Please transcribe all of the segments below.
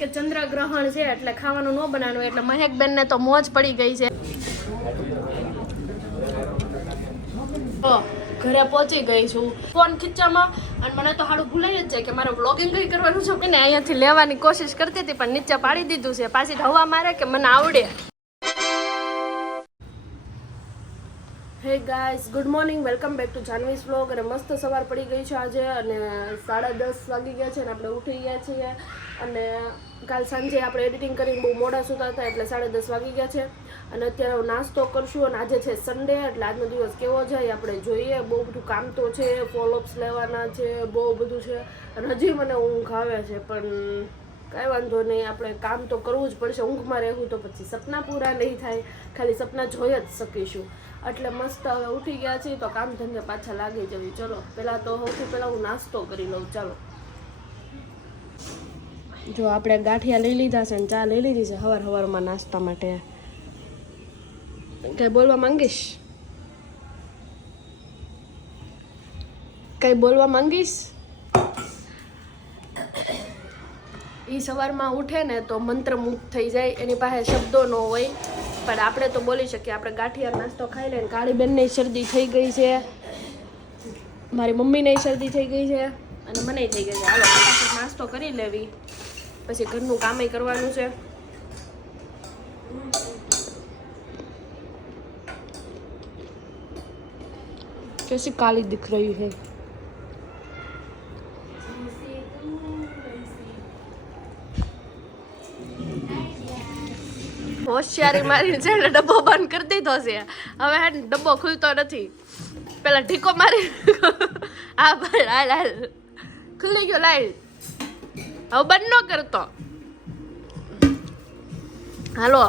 કે ચંદ્રગ્રહણ છે એટલે ખાવાનું ન બનાવવાનું, એટલે મહેકબેન ને તો મોજ પડી ગઈ છે. ઘરે પહોંચી ગઈ છું ફોન ખીચામાં, અને મને તો હાડું ભૂલાઈ જ જાય કે મારે વ્લોગિંગ કઈ કરવાનું છે ને. અહીંયાથી લેવાની કોશિશ કરતી હતી પણ નીચે પાડી દીધું છે. પાછી હવા મારે કે મને આવડે. Hey guys, good morning, welcome back to Janvi's vlog. અને મસ્ત સવાર પડી ગઈ છે આજે, અને 10:30 વાગી ગયા છે અને આપણે ઉઠી ગયા છીએ. અને કાલ સાંજે આપણે એડિટિંગ કરીને બહુ મોડા સૂતા હતા એટલે 10:30 વાગી ગયા છે. અને અત્યારે નાસ્તો કરશું, અને આજે છે સન્ડે એટલે આજનો દિવસ કેવો જાય આપણે જોઈએ. બહુ બધું કામ તો છે, ફોલોઅપ્સ લેવાના છે, બહુ બધું છે, અને હજી મને ઊંઘ આવે છે પણ કાંઈ વાંધો નહીં, આપણે કામ તો કરવું જ પડશે. ઊંઘમાં રહેવું તો પછી સપના પૂરા નહીં થાય, ખાલી સપના જોઈ જ શકીશું. એટલે મસ્ત હવે ઉઠી ગયા છીએ તો કામ ધંધે પાછા લાગી જવી. ચલો પહેલાં તો સૌથી પહેલાં હું નાસ્તો કરી લઉં. ચાલો, જો આપણે ગાંઠિયા લઈ લીધા છે અને ચા લઈ લીધી છે સવારમાં નાસ્તા માટે. કંઈ બોલવા માંગીશ? કંઈ બોલવા માંગીશ? એ સવારમાં ઉઠે ને તો મંત્રમુગ્ધ થઈ જાય, એની પાસે શબ્દો ન હોય, પણ આપણે તો બોલી શકીએ. આપણે ગાંઠિયા નાસ્તો ખાઈ લઈને. કાળી બેનની શરદી થઈ ગઈ છે, મારી મમ્મીને શરદી થઈ ગઈ છે, અને મને થઈ ગઈ છે. હાલો ફટાફટ નાસ્તો કરી લેવી, પછી ઘરનું કામય કરવાનું છે. कैसी काली दिख रही है. હોશિયારી મારીને છે ને ડબ્બો બંધ કરી દીધો છે. હવે હે ડબ્બો ખુલતો નથી. પેલા ઢીકો મારી હા ભાઈ હાલ હાલ ખુલી ગયો. લાઈલ હવે બંધ ન કરતો. હાલો,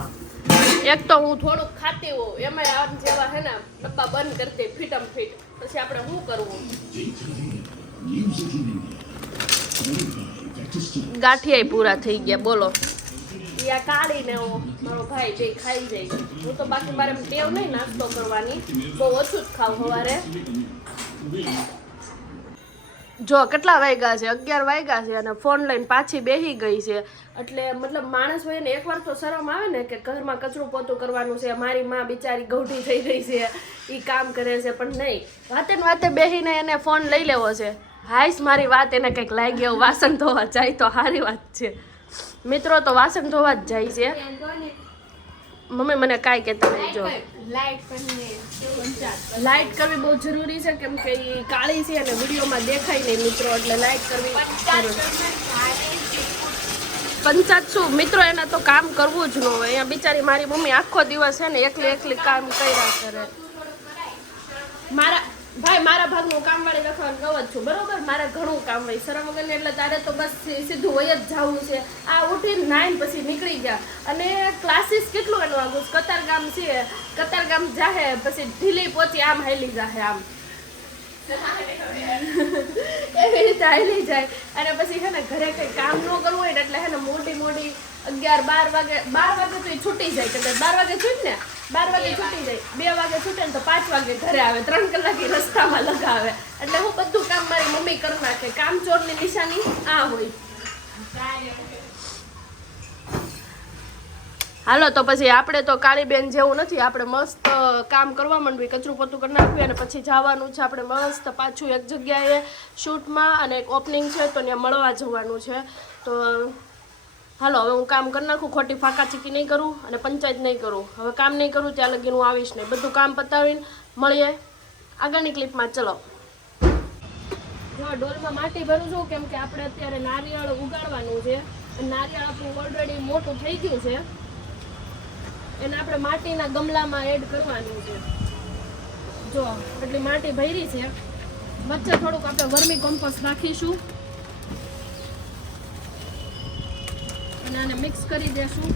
એક તો હું થોડુંક ખાતી હોઉં, એમાં આમ જેવા હે ને ડબ્બા બંધ કરી દે ફીટમ ફીટ, પછી આપણે શું કરવું? ગાંઠિયા પૂરા થઈ ગયા. બોલો, યા કાઢી ને મારો ભાઈ બે ખાઈ જાય. હું તો બાકી મારે ટેવ નહીં નાસ્તો કરવાની, બહુ ઓછું જ ખાવ સવારે. જો કેટલા વાગ્યા છે? 11 વાગ્યા છે, અને ફોન લઈને પાછી બેસી ગઈ છે. એટલે મતલબ માણસ હોય ને એકવાર તો શરમ આવે ને કે ઘરમાં કચરું પોતું કરવાનું છે. મારી માં બિચારી ગૌઠી થઈ ગઈ છે, એ કામ કરે છે, પણ નહીં, વાતે ને વાતે બેસીને એને ફોન લઈ લેવો છે. હાઈસ મારી વાત એને કંઈક લાગી એવું વાસણ ધોવા જાય તો સારી વાત છે. મિત્રો તો વાસણ ધોવા જ જાય છે. મમ્મી મને કાંઈ કહેતા નહીં. જો લાઇટ કરવી બહુ જરૂરી છે, કેમ કે એ કાળી છે અને વિડીયોમાં દેખાય નહીં મિત્રો, એટલે લાઇટ કરવી પંચાયત શું મિત્રો, એને તો કામ કરવું જ ન હોય. અહીંયા બિચારી મારી મમ્મી આખો દિવસ છે ને એકલી કામ કર્યા કરે. મારા ભાગનું કામ વાળી લખવાનું કહું જ છું, બરોબર? મારે ઘણું કામ હોય શરમ વગર, એટલે તારે તો બસ સીધું હોય જ જવું છે. આ ઉઠીને નાઈને પછી નીકળી ગયા, અને ક્લાસીસ કેટલું એનું આગું કતારગામ છે, કતારગામ જાહે પછી ઢીલી પહોંચી આમ હાલી જાહે, આમ એવી રીતે હાલી જાય. અને પછી છે ને ઘરે કંઈ કામ ન કરવું હોય ને એટલે છે ને મોડી 11-12 વાગે તો એ છૂટી જાય. કે 12 વાગે છૂટ ને 12 વાગે છૂટી જાય, 2 વાગે છૂટે ને તો 5 વાગે ઘરે આવે, 3 કલાક રસ્તામાં લગાવે. એટલે હું બધું કામ મારી મમ્મી કરી નાખે. કામચોરની નિશાની આ હોય. હાલો તો પછી આપણે તો કાળી બેન જેવું નથી, આપણે મસ્ત કામ કરવા માંડવી, કચરું પોતું કરી નાખવી, અને પછી જવાનું છે આપણે મસ્ત પાછું એક જગ્યાએ શૂટમાં, અને એક ઓપનિંગ છે તો ત્યાં મળવા જવાનું છે. તો હાલો હવે હું કામ કરી નાખું, ખોટી ફાંકા ચીકી નહીં કરું અને પંચાયત નહીં કરું. હવે કામ નહીં કરું ત્યાં લગી હું આવીશ નહીં. બધું કામ પતાવીને મળીએ આગળની ક્લિપમાં. ચલો, જો ડોલમાં માટી ભરું છું, કેમ કે આપણે અત્યારે નારિયેળ ઉગાડવાનું છે. નારિયેળ આપણું ઓલરેડી મોટું થઈ ગયું છે, એને આપણે માટીના ગમલામાં એડ કરવાનું છે. જો એટલી માટી ભરી છે, વચ્ચે થોડુંક આપણે વર્મી કમ્પોસ્ટ નાખીશું અને આને મિક્સ કરી દેશું.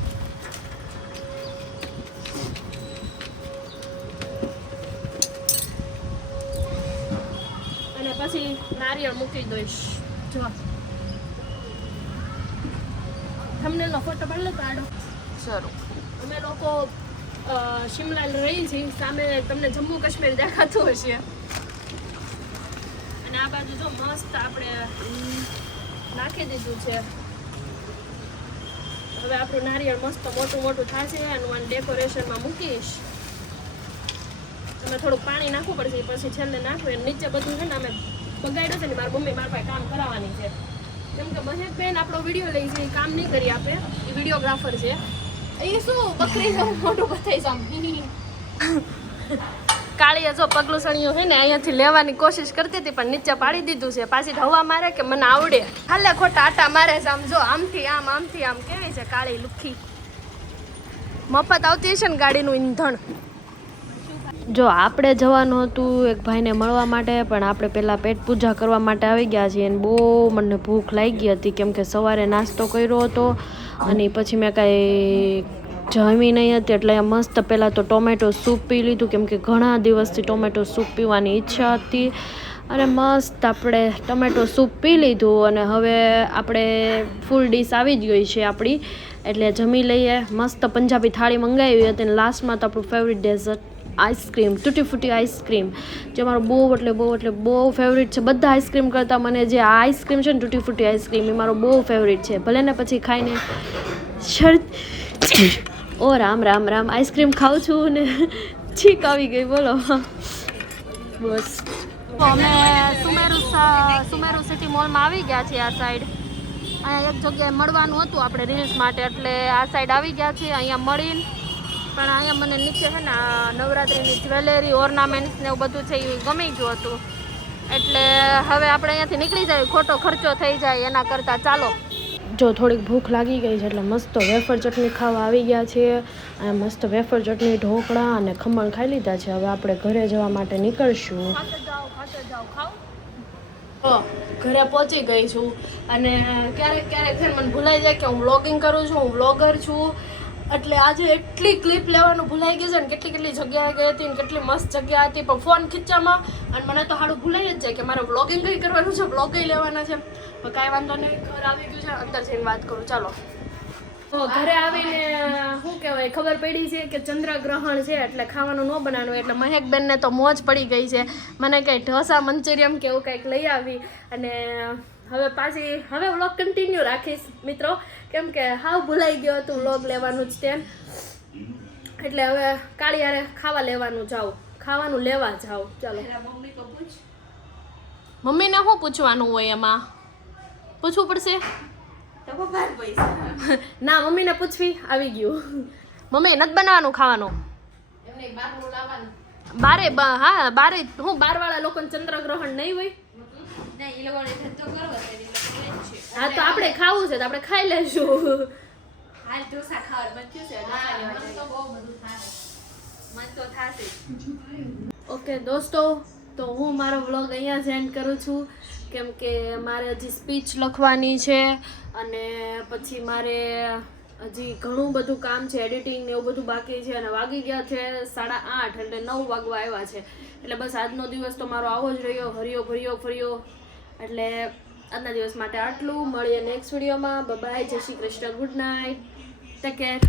અને પછી નારિયેળ મૂકી દઈશ. જો થંબનેલનો ફોટો પાડી લે તો આડો. સારું, અમે લોકો શિમલા રહી છીએ, સામે તમને જમ્મુ કાશ્મીર દેખાતું હશે. અને આ બાજુ જો મસ્ત આપણે નાખી દીધું છે. હવે આપણું નારિયેળ મસ્ત મોટું મોટું થશે એનું આને ડેકોરેશનમાં મૂકીશ. અમે થોડુંક પાણી નાખવું પડશે પછી છેલ્લે નાખવું. નીચે બધું છે ને અમે બગાડ્યું છે ને મારી મમ્મી મારા પાસે કામ કરાવવાની છે કેમ કે મહેક બેન આપણો વિડીયો લઈ છે એ કામ નહીં કરી આપે, એ વિડીયોગ્રાફર છે. એ શું બકરી જેવું મોટું બતાવી આમ કાળીએ જો પગલું સણિયું છે ને અહીંયાથી લેવાની કોશિશ કરતી હતી પણ નીચે પાડી દીધું છે. પાછી હવા મારે કે મને આવડે હાલે ખોટા આટા મારે છે આમ જો આમથી આમ કેવી છે કાળી લુખી. મફત આવતી હશે ને ગાડીનું ઈંધણ. જો આપણે જવાનું હતું એક ભાઈને મળવા માટે પણ આપણે પહેલાં પેટ પૂજા કરવા માટે આવી ગયા છીએ અને બહુ મને ભૂખ લાગી હતી કેમ કે સવારે નાસ્તો કર્યો હતો અને પછી મેં કાંઈ જમી નહીં હતી એટલે મસ્ત પહેલાં તો ટોમેટો સૂપ પી લીધું કેમ કે ઘણા દિવસથી ટોમેટો સૂપ પીવાની ઈચ્છા હતી અને મસ્ત આપણે ટોમેટો સૂપ પી લીધું અને હવે આપણે ફૂલ ડીશ આવી જ ગઈ છે આપણી એટલે જમી લઈએ. મસ્ત પંજાબી થાળી મંગાવી હતી અને લાસ્ટમાં તો આપણું ફેવરિટ ડેઝર્ટ આઈસ્ક્રીમ તૂટી ફૂટી આઈસ્ક્રીમ જે મારો બહુ ફેવરિટ છે. બધા આઈસ્ક્રીમ કરતાં મને જે આ આઈસ્ક્રીમ છે ને તૂટી ફૂટી આઈસ્ક્રીમ એ મારો બહુ ફેવરિટ છે. ભલે ને પછી ખાઈને ઓ રામ આઈસ્ક્રીમ ખાઉં છું ને છીક આવી ગઈ બોલો. બસ અમે સુમેરુ સિટી મોલમાં આવી ગયા છીએ. આ સાઈડ અહીંયા એક જગ્યાએ મળવાનું હતું આપણે રીલ્સ માટે એટલે આ સાઈડ આવી ગયા છીએ. અહીંયા મળીને પણ અહીંયા મને નીચે છે ને નવરાત્રિની જ્વેલરી ઓર્નામેન્ટ્સ ને એવું બધું છે એ ગમી ગયું હતું એટલે હવે આપણે અહીંયાથી નીકળી જાય ખોટો ખર્ચો થઈ જાય એના કરતાં ચાલો. જો થોડીક ભૂખ લાગી ગઈ છે એટલે મસ્ત વેફર ચટણી ખાવા આવી ગયા છીએ. અને મસ્ત વેફર ચટણી ઢોકળા અને ખમણ ખાઈ લીધા છે. હવે આપણે ઘરે જવા માટે નીકળશું. ઘરે પહોંચી ગઈ છું અને ક્યારેક મને ભૂલાઈ જાય કે હું વ્લોગિંગ કરું છું, હું વ્લોગર છું એટલે આજે એટલી ક્લિપ લેવાનું ભૂલાઈ ગઈ છે ને કેટલી જગ્યાએ ગઈ હતી ને કેટલી મસ્ત જગ્યા હતી પણ ફોન ખીચામાં અને મને તો સારું ભૂલાઈ જ જાય કે મારે વ્લોગિંગ કઈ કરવાનું છે, વ્લોગ કઈ લેવાના છે. કાંઈ વાંધો નહીં, ઘર આવી ગયું છે, અંદર જઈને વાત કરું. ચાલો ઘરે આવીને શું કહેવાય ખબર પડી છે કે ચંદ્રગ્રહણ છે એટલે ખાવાનું ન બનાવવાનું એટલે મહેકબેનને તો મોજ પડી ગઈ છે. મને કંઈ ઢોસા મંચુરિયમ કે એવું કંઈક લઈ આવી અને હવે વ્લોગ કન્ટિન્યુ રાખીશ મિત્રો કેમ કે હાવ ભૂલાઈ ગયો હતું વ્લોગ લેવાનું જ તેમ એટલે હવે કાળિયારે ખાવાનું લેવા જાઉં. ચાલો મમ્મીને શું પૂછવાનું હોય એમાં પૂછવું પડશે ના મમ્મીને પૂછવી આવી ગયું. મમ્મી નથી બનાવવાનું ખાવાનું બારે હું બારવાળા લોકોને ચંદ્રગ્રહણ નહીં હોય હા તો આપણે ખાવું છે તો આપણે ખાઈ લેશું. ઓકે દોસ્તો તો હું મારો વ્લોગ અહીંયા જ એન્ડ કરું છું કેમ કે મારે હજી સ્પીચ લખવાની છે અને પછી મારે હજી ઘણું બધું કામ છે, એડિટિંગ ને એવું બધું બાકી છે અને વાગી ગયા છે 8:30 એટલે 9 વાગવા આવ્યા છે એટલે બસ આજનો દિવસ તો મારો આવો જ રહ્યો હરિયો ભર્યો ફર્યો એટલે આજના દિવસ માટે આટલું. મળીએ નેક્સ્ટ વિડીયોમાં. બાય, જય Shri Krishna, good night, take care.